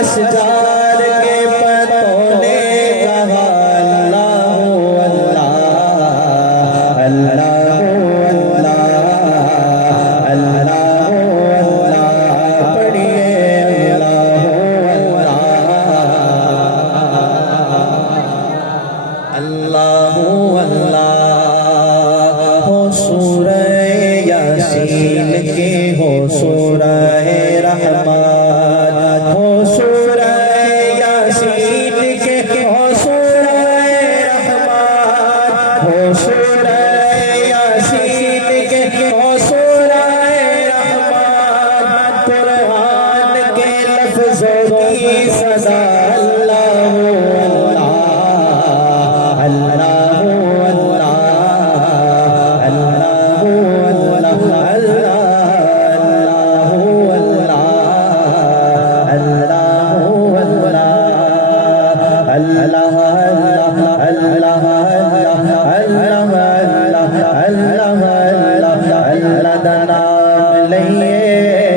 اشجار کے پتوں نے کہا اللہ اللہ اللہ اللہ اللہ پڑھیے اللہ اللہ ہو سورہ یاسین کے ہو سورہ رحمان ہو سورہ یاسین کے ہو سورہ رحمان ہو سورہ یاسین کے ہو سورہ رحمان قرآن کے لفظوں کی سزا اللہ اللہ اللہ اللہ دا نام لئیے